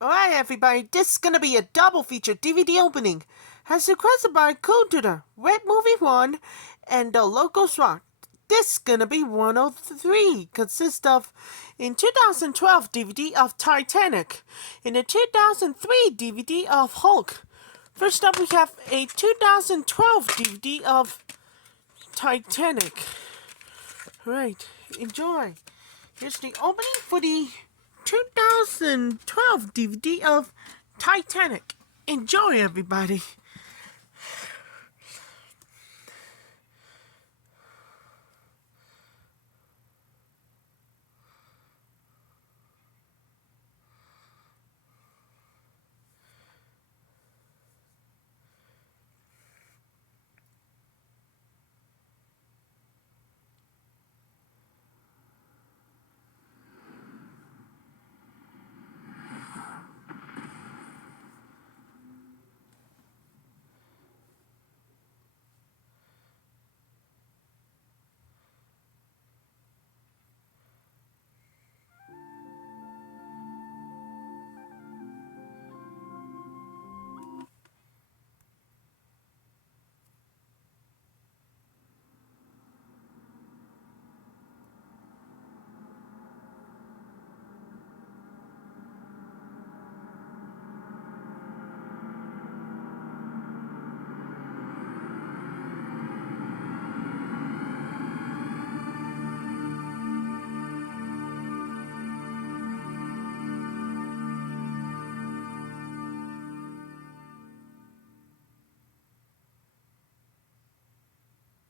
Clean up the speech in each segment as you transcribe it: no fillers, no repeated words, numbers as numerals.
Alright, everybody, this is gonna be a double feature DVD opening, as requested by Coolduder, Red Movie 1, and TheLogosRock. This is gonna be 103, consists of in 2012 DVD of Titanic, in a 2003 DVD of Hulk. First up, we have a 2012 DVD of Titanic. Alright, enjoy. Here's the opening for the 2012 DVD of Titanic. Enjoy, everybody.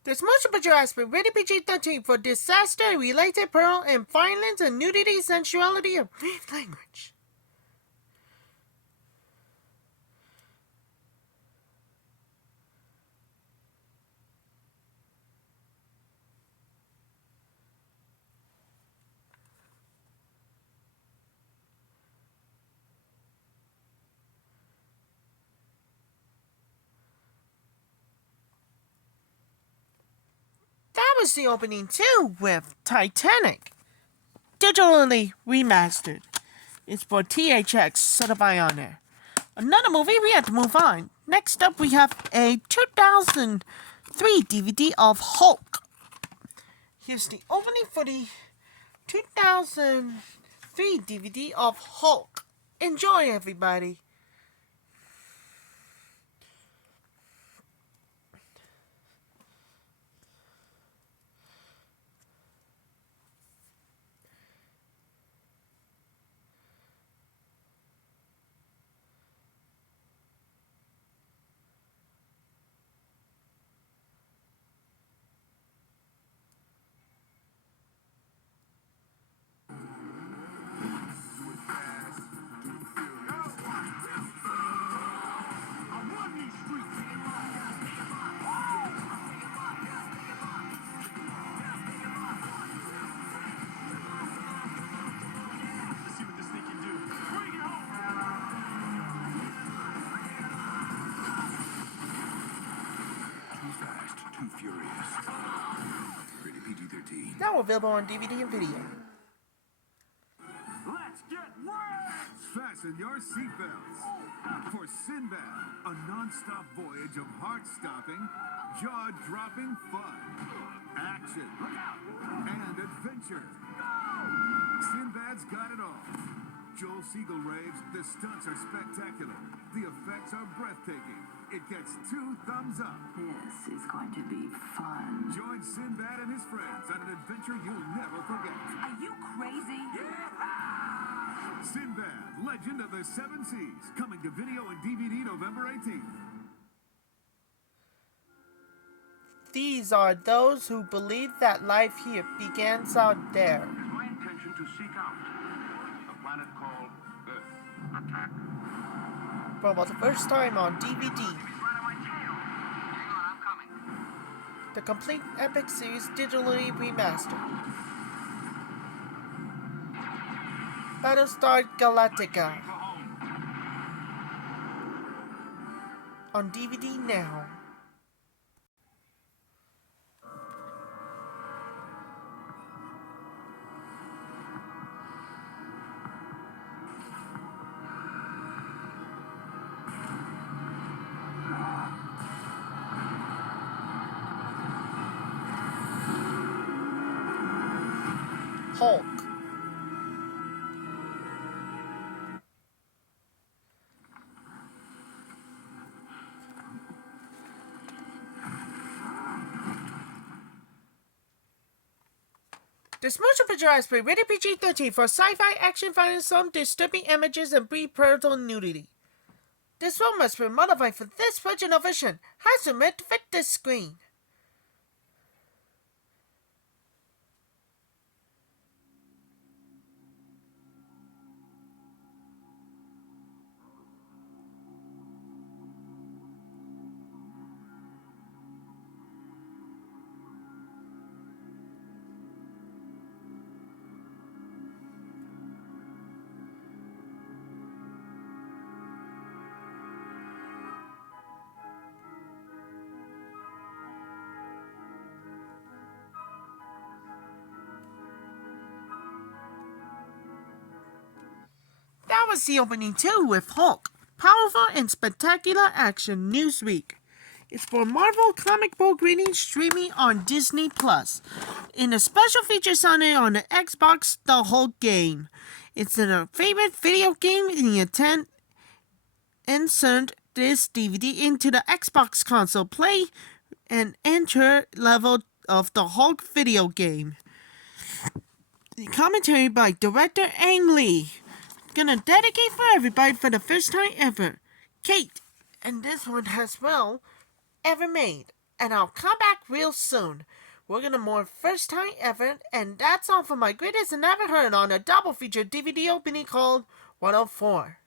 There's motion picture aspect rated PG-13 for disaster-related peril and violence and nudity, sensuality, and language. That was the opening too with Titanic, digitally remastered. It's for THX certified on there. Another movie, we have to move on. Next up, we have a 2003 DVD of Hulk. Here's the opening for the 2003 DVD of Hulk. Enjoy, everybody. Now available on DVD and video. Let's get wet! Fasten your seatbelts for Sinbad, a non-stop voyage of heart-stopping, jaw-dropping fun, action, and adventure. Sinbad's got it all. Joel Siegel raves, the stunts are spectacular, the effects are breathtaking. It gets 2 thumbs up. This is going to be fun. Join Sinbad and his friends on an adventure you'll never forget. Are you crazy? Yeah! Sinbad, Legend of the Seven Seas, coming to video and DVD November 18th. These are those who believe that life here begins out there. It is my intention to seek out a planet called Earth. For the first time on DVD. The complete epic series digitally remastered. Battlestar Galactica. On DVD now. Hulk. This motion picture has been rated PG-13 for sci-fi action finding some disturbing images and pre-parental nudity. This film must be modified for this original version, has been made to fit this screen. That was the opening too with Hulk. Powerful and spectacular action Newsweek. It's for Marvel comic book reading streaming on Disney+. In a special feature Sunday on the Xbox The Hulk game. It's a favorite video game in the intent. Insert this DVD into the Xbox console. Play and enter level of the Hulk video game. The commentary by director Ang Lee. Gonna dedicate for everybody for the first time ever. Kate. And this one has well ever made. And I'll come back real soon. We're gonna more first time ever. And that's all for my greatest and ever heard on a double feature DVD opening called 104.